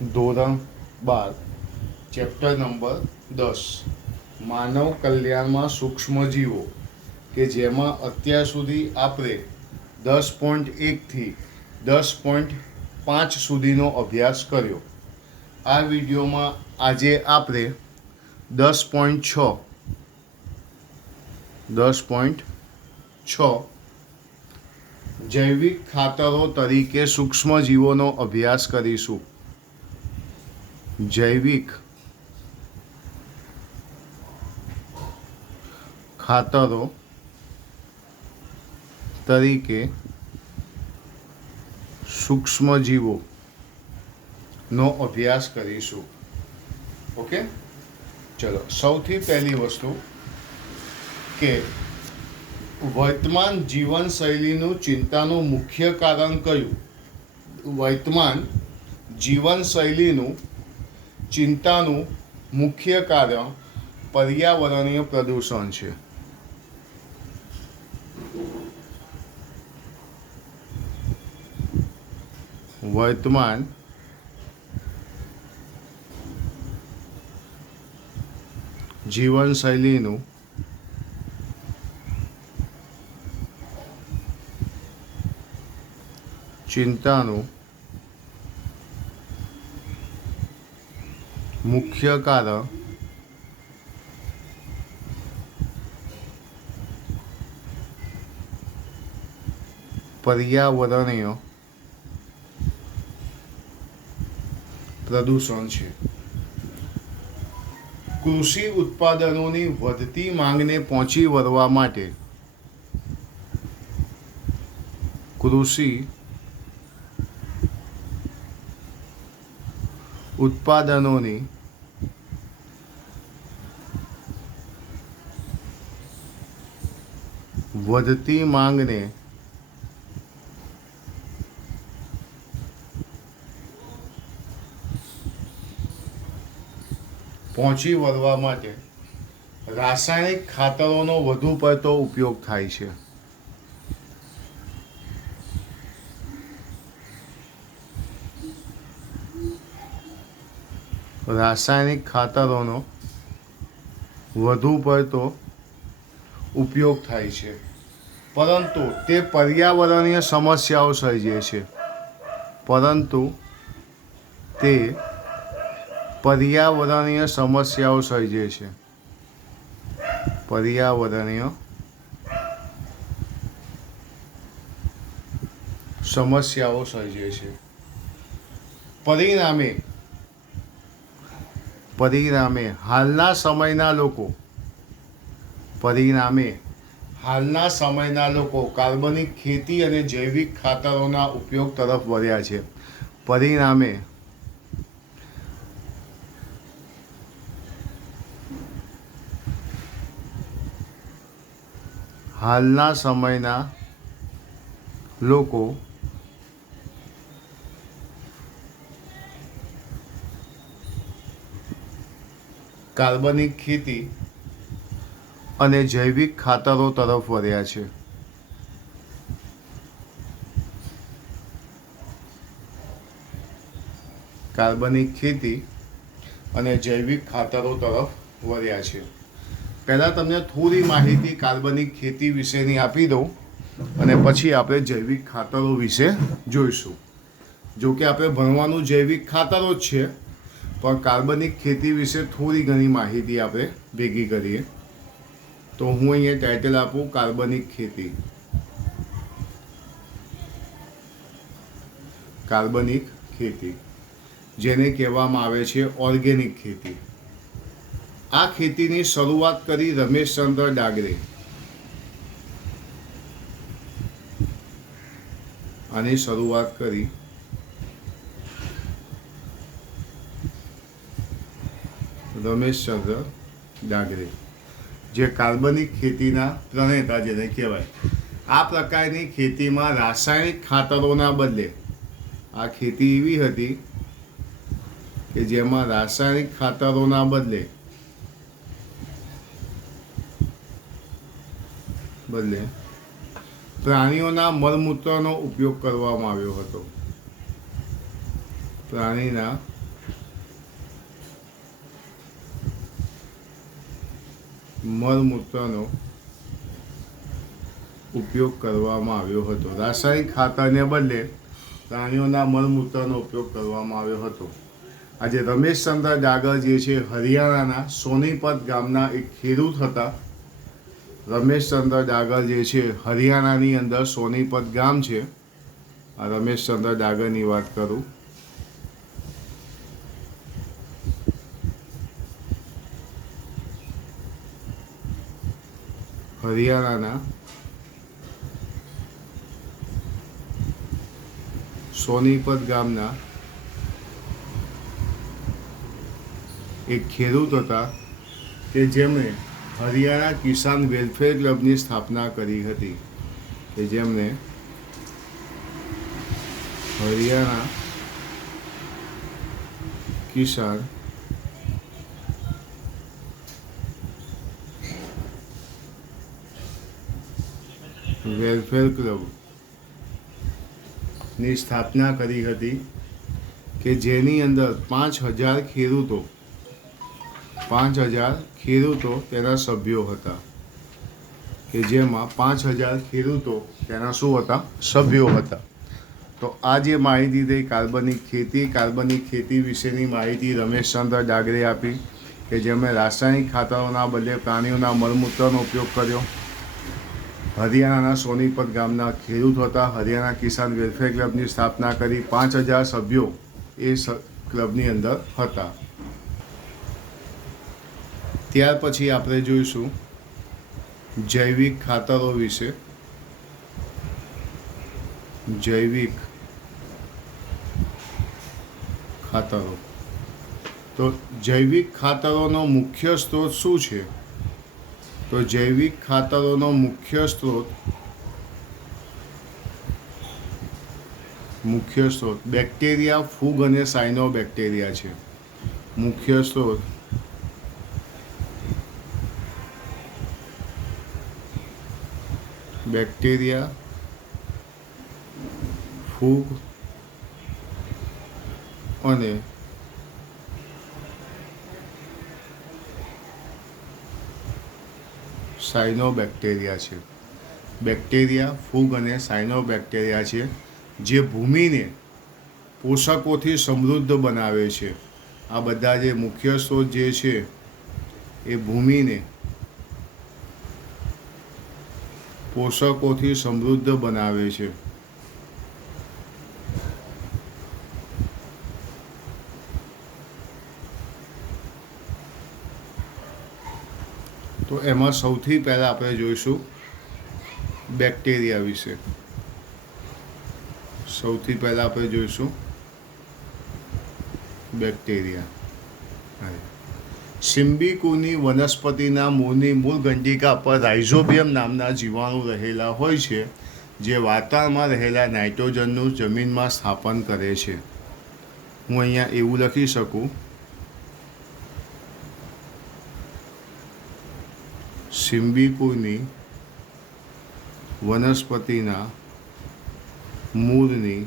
ધોરણ 12 chapter number 10 માનવ કલ્યાણમાં સૂક્ષ્મજીવો, કે જેમાં અત્યાર સુધી આપણે 10.1થી 10.5 સુધીનો અભ્યાસ કર્યો. આ વિડીયોમાં આજે આપણે 10.6 જૈવિક ખાતરો તરીકે સૂક્ષ્મજીવોનો અભ્યાસ કરીશું. જૈવિક ખાતરો તરીકે સૂક્ષ્મજીવોનો અભ્યાસ કરીશું. ઓકે, ચલો. સૌથી પહેલી વસ્તુ કે વર્તમાન જીવનશૈલીનું ચિંતાનું મુખ્ય કારણ કયું? વર્તમાન જીવનશૈલીનું ચિંતાનું મુખ્ય કારણ પર્યાવરણીય પ્રદૂષણ છે. વર્તમાન જીવનશૈલીનું ચિંતાનું મુખ્ય કારણ પર્યાવરણીય પ્રદૂષણ છે. કૃષિ ઉત્પાદનોની વધતી માંગને પહોંચી વળવા માટે કૃષિ ઉત્પાદનોની વધતી માંગને પહોંચી વળવા માટે રાસાયણિક ખાતરોનો વધુ પડતો ઉપયોગ થાય છે. રાસાયણિક ખાતરોનો વધુ પડતો ઉપયોગ થાય છે, પરંતુ તે પર્યાવરણીય સમસ્યાઓ સર્જે છે. પર્યાવરણીય સમસ્યાઓ સર્જે છે. પર્યાવરણીય સમસ્યાઓ સર્જે છે. પરિણામે હાલના સમયના લોકો કાર્બનિક ખેતી અને જૈવિક ખાતરોના ઉપયોગ તરફ વળ્યા છે. હાલના સમયના લોકો કાર્બનિક ખેતી અને જૈવિક ખાતરો તરફ વળ્યા છે. કાર્બનિક ખેતી અને જૈવિક ખાતરો તરફ વળ્યા છે. પહેલાં તમને થોડી માહિતી કાર્બનિક ખેતી વિશેની આપી દઉં અને પછી આપણે જૈવિક ખાતરો વિશે જોઈશું. જો કે આપણે ભણવાનું જૈવિક ખાતરો જ છે, પણ કાર્બનિક ખેતી વિશે થોડી ઘણી માહિતી આપણે ભેગી કરીએ. તો હું અહીંયા ટાઇટલ આપું કાર્બનિક ખેતી. કાર્બનિક ખેતી જેને કહેવામાં આવે છે ઓર્ગેનિક ખેતી. આ ખેતીની શરૂઆત કરી રમેશચંદ્ર ડાગરે. આની શરૂઆત કરી રમેશચંદ્ર ડાગરે, જે કાર્બનિક ખેતીના પ્રણેતા જેને કહેવાય. આ પ્રકારની ખેતીમાં રાસાયણિક ખાતરોના બદલે, આ ખેતી એવી હતી કે જેમાં રાસાયણિક ખાતરોના બદલે પ્રાણીઓના મળમૂત્રનો ઉપયોગ કરવામાં આવ્યો હતો. પ્રાણીના મળમૂત્રનો ઉપયોગ કરવામાં આવ્યો હતો. રાસાયણિક ખાતરને બદલે પ્રાણીઓના મળમૂત્રનો ઉપયોગ કરવામાં આવ્યો હતો. આજે રમેશચંદ્ર ડાગર જે છે હરિયાણાના સોનીપત ગામના એક ખેડૂત હતા. રમેશચંદ્ર ડાગર જે છે હરિયાણાની અંદર સોનીપત ગામ છે. આ રમેશચંદ્ર ડાગરની વાત કરું. હરિયાણાના સોનીપત ગામના એક ખેડૂત હતા કે જેમણે હરિયાણા કિસાન વેલફેર ક્લબની સ્થાપના કરી હતી. કે જેમણે હરિયાણા કિસાન વેલફેર ક્લબની સ્થાપના કરી હતી કે જેની અંદર 5,000 ખેડૂતો તેના સભ્યો હતા. કે જેમાં 5,000 ખેડૂતો તેના શું હતા? સભ્યો હતા. તો આ જે માહિતી થઈ કાર્બનિક ખેતી વિશેની માહિતી રમેશચંદ્ર ડાગરે આપી કે જેમણે રાસાયણિક ખાતરોના બદલે પ્રાણીઓના મળમૂત્રનો ઉપયોગ કર્યો. હરિયાણાના સોનીપત ગામના ખેડૂત હતા. હરિયાણા કિસાન વેલફેર ક્લબની સ્થાપના કરી. 5,000 સભ્યો એ ક્લબની અંદર હતા. ત્યાર પછી આપણે જોઈશું જૈવિક ખાતરો વિશે. જૈવિક ખાતરો. તો જૈવિક ખાતરોનો મુખ્ય સ્ત્રોત શું છે? તો જૈવિક ખાતરોનો મુખ્ય સ્ત્રોત બેક્ટેરિયા, ફૂગ અને સાયનોબેક્ટેરિયા છે. મુખ્ય સ્ત્રોત બેક્ટેરિયા, ફૂગ અને સાયનોબેક્ટેરિયા છે. બેક્ટેરિયા, ફૂગ અને સાયનોબેક્ટેરિયા છે જે ભૂમિને પોષકોથી સમૃદ્ધ બનાવે છે. આ બધા જે મુખ્ય સ્ત્રોત જે છે એ ભૂમિને પોષકોથી સમૃદ્ધ બનાવે છે. તો એમાં સૌથી પહેલાં આપણે જોઈશું બેક્ટેરિયા વિશે. સિમ્બિકુની વનસ્પતિના મૂળની મૂળ ગંડિકા પર રાઇઝોબિયમ નામના જીવાણુ રહેલા હોય છે જે વાતાવરણમાં રહેલા નાઇટ્રોજનનું જમીનમાં સ્થાપન કરે છે. હું અહીંયા એવું લખી શકું, સિમ્બિકુની વનસ્પતિના મૂળની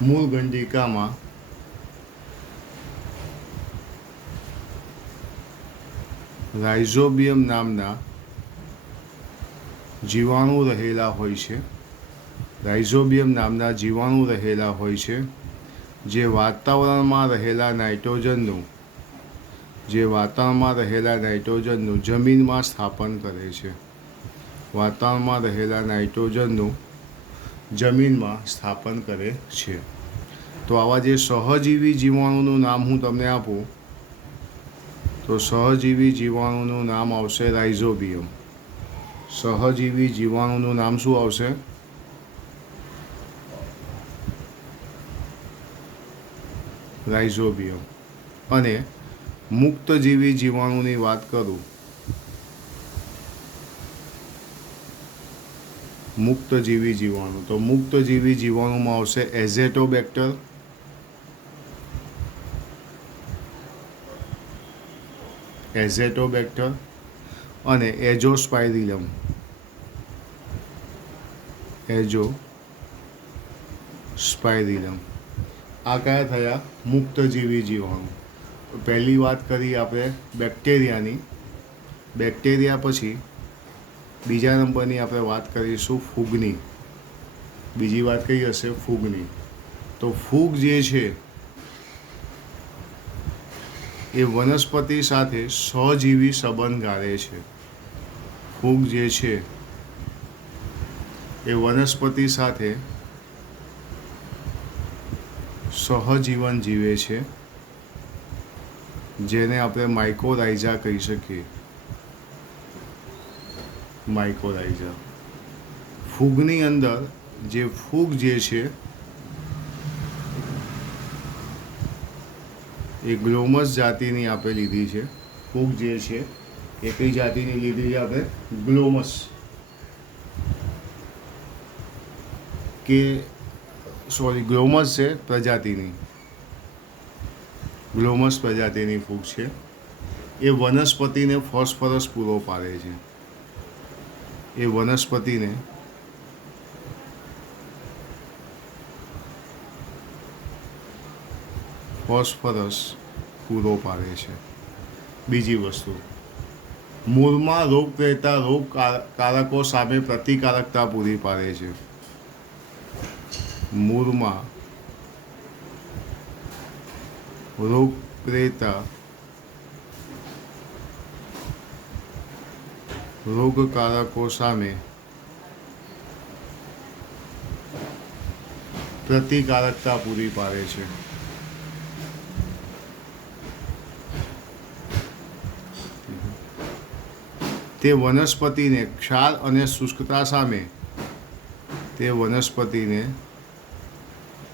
મૂળ ગંડિકામાં રાઇઝોબિયમ નામના જીવાણુ રહેલા હોય છે. રાઇઝોબિયમ નામના જીવાણુ રહેલા હોય છે જે વાતાવરણમાં રહેલા નાઇટ્રોજનનું જમીનમાં સ્થાપન કરે છે. વાતાવરણમાં રહેલા નાઇટ્રોજનનું જમીનમાં સ્થાપન કરે છે. તો આવા જે સહજીવી જીવાણુનું નામ હું તમને આપું તો સહજીવી જીવાણુનું નામ આવશે રાઇઝોબિયમ. સહજીવી જીવાણુનું નામ શું આવશે? રાઇઝોબિયમ. અને મુક્તજીવી જીવાણુની વાત કરું, મુક્તજીવી જીવાણુ, તો મુક્તજીવી જીવાણુમાં આવશે એઝેટોબેક્ટર, અને એઝોસ્પાઇરિલમ. આ કયા થયા? મુક્તજીવી જીવાણુ. પહેલી વાત કરી આપણે બેક્ટેરિયાની. બેક્ટેરિયા પછી બીજા નંબરની આપણે વાત કરીશું ફૂગની. બીજી વાત કઈ હશે? ફૂગની. તો ફૂગ જે છે એ વનસ્પતિ સાથે સહજીવી સંબંધ ગાળે છે. ફૂગ જે છે એ વનસ્પતિ સાથે સહજીવન જીવે છે, જેને આપણે માઇકોરાઇઝા કહી શકીએ. માઇકોરાઇઝા. ફૂગની અંદર જે ફૂગ જે છે એ ગ્લોમસ જાતિની આપણે લીધી છે. ફૂગ જે છે એ કઈ જાતિની લીધી છે આપણે? ગ્લોમસ. ગ્લોમસ છે પ્રજાતિની. ગ્લોમસ પ્રજાતિની ફૂગ છે. એ વનસ્પતિને ફોસ્ફરસ પૂરો પાડે છે. એ વનસ્પતિને ફોસ્ફરસ પૂરો પાડે છે. બીજી વસ્તુ, મૂળમાં રોગ રહેતા રોગકારકો સામે પ્રતિકારકતા પૂરી પાડે છે. મૂળમાં રોગ રહેતા રોગકારકો સામે પ્રતિકારકતા પૂરી પાડે છે. તે વનસ્પતિને ક્ષાર અને શુષ્કતા સામે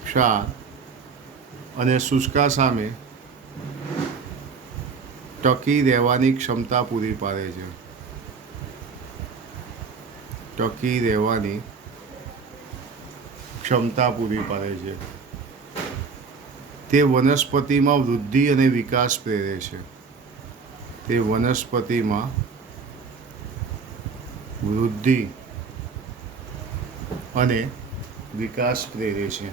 ક્ષાર અને શુષ્કા સામે ટકી રહેવાની ક્ષમતા પૂરી પાડે છે. ટકી રહેવાની ક્ષમતા પૂરી પાડે છે. તે વનસ્પતિમાં વૃદ્ધિ અને વિકાસ પ્રેરે છે. તે વનસ્પતિમાં વૃદ્ધિ અને વિકાસ પ્રેરે છે.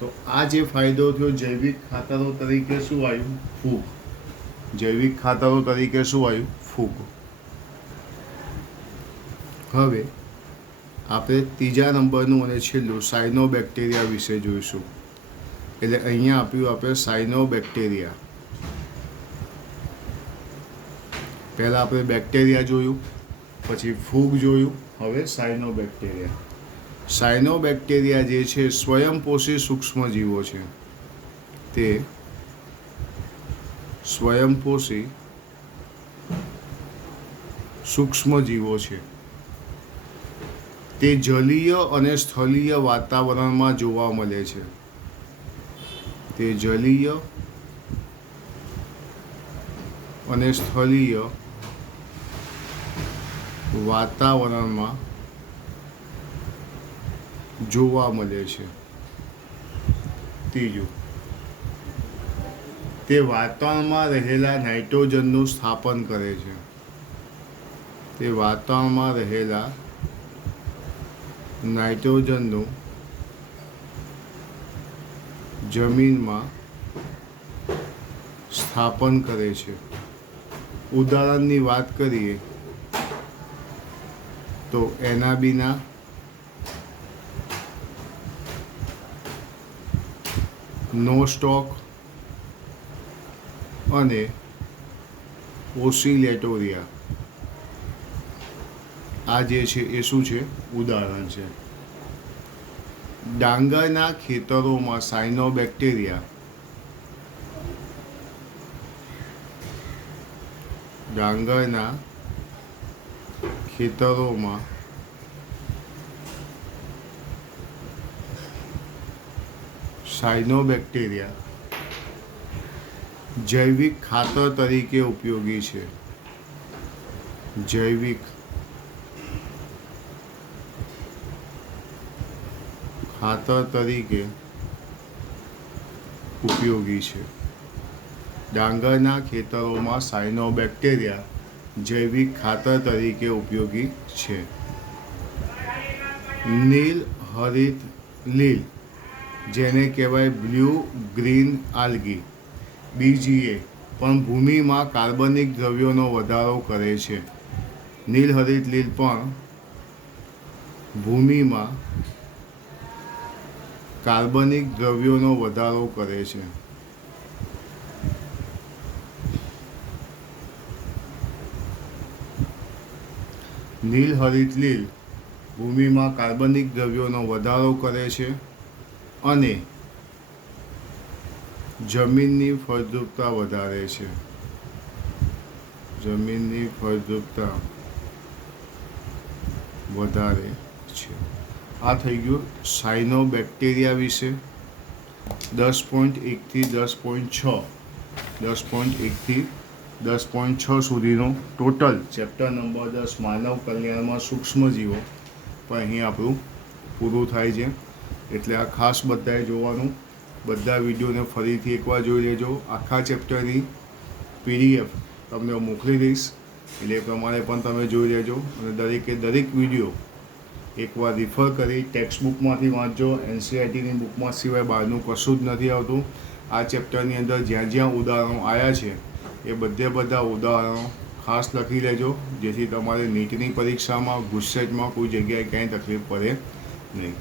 તો આ જે ફાયદો થયો, જૈવિક ખાતરો તરીકે શું આવ્યું? ફૂગ. જૈવિક ખાતરો તરીકે શું આવ્યું? ફૂગ. હવે આપણે ત્રીજા નંબરનું અને છેલ્લું સાયનોબેક્ટેરિયા વિશે જોઈશું. એટલે અહીંયા આપ્યું આપણે સાયનોબેક્ટેરિયા. પહેલાં આપણે બેક્ટેરિયા જોયું, પછી ફૂગ જોયું, હવે સાયનોબેક્ટેરિયા. સાયનોબેક્ટેરિયા જે છે સ્વયંપોષી સૂક્ષ્મજીવો છે. તે સ્વયંપોષી સૂક્ષ્મજીવો છે. તે જલીય અને સ્થળીય વાતાવરણમાં જોવા મળે છે. તે જલીય અને સ્થળીય વાતાવરણમાં જોવા મળે છે. ત્રીજું, તે વાતાવરણમાં રહેલા નાઇટ્રોજનનું સ્થાપન કરે છે. તે વાતાવરણમાં રહેલા નાઇટ્રોજનનું જમીનમાં સ્થાપન કરે છે. ઉદાહરણની વાત કરીએ તો એનાબીના, નોસ્ટોક અને ઓસિલેટોરિયા. આ જે છે એ શું છે? ઉદાહરણ છે. ડાંગરના ખેતરોમાં સાયનોબેક્ટેરિયા ડાંગરના ખેતરોમાં સાયનોબેક્ટેરિયા જૈવિક ખાતર તરીકે ઉપયોગી છે. જૈવિક ખાતર તરીકે ઉપયોગી છે. ડાંગરના ખેતરોમાં સાયનોબેક્ટેરિયા જૈવિક ખાતર તરીકે ઉપયોગી છે. નીલ હરિત લીલ, જેને કહેવાય બ્લુ ગ્રીન આલ્ગી, BGA, પણ ભૂમિમાં કાર્બનિક દ્રવ્યોનો વધારો કરે છે. નીલહરિત લીલ પણ ભૂમિમાં કાર્બનિક દ્રવ્યોનો વધારો કરે છે. નીલહરિત લીલ ભૂમિમાં કાર્બનિક દ્રવ્યોનો વધારો કરે છે અને જમીનની ફળદ્રુપતા વધારે છે. જમીનની ફળદ્રુપતા વધારે છે. આ થઈ ગયું સાયનોબેક્ટેરિયા વિશે. 10.1 થી 10.6 10.1 થી 10.6 સુધીનો ટોટલ ચેપ્ટર નંબર 10 માનવ કલ્યાણમાં સૂક્ષ્મજીવો પણ અહીં આપણું પૂરું થાય છે. એટલે આ ખાસ બધાએ જોવાનું. બધા વિડીયોને ફરીથી એકવાર જોઈ લેજો. આખા ચેપ્ટરની PDF તમને મોકલી દઈશ, એટલે એ પ્રમાણે પણ તમે જોઈ લેજો. અને દરેકે દરેક વિડીયો એકવાર રિફર કરી ટેક્સ્ટ બુકમાંથી વાંચજો. NCERTની બુકમાં સિવાય બહારનું કશું જ નથી આવતું. આ ચેપ્ટરની અંદર જ્યાં જ્યાં ઉદાહરણો આવ્યા છે એ બધા ઉદાહરણો ખાસ લખી લેજો, જેથી તમારે નીટની પરીક્ષામાં ગુસ્સેટમાં કોઈ જગ્યાએ ક્યાંય તકલીફ પડે નહીં.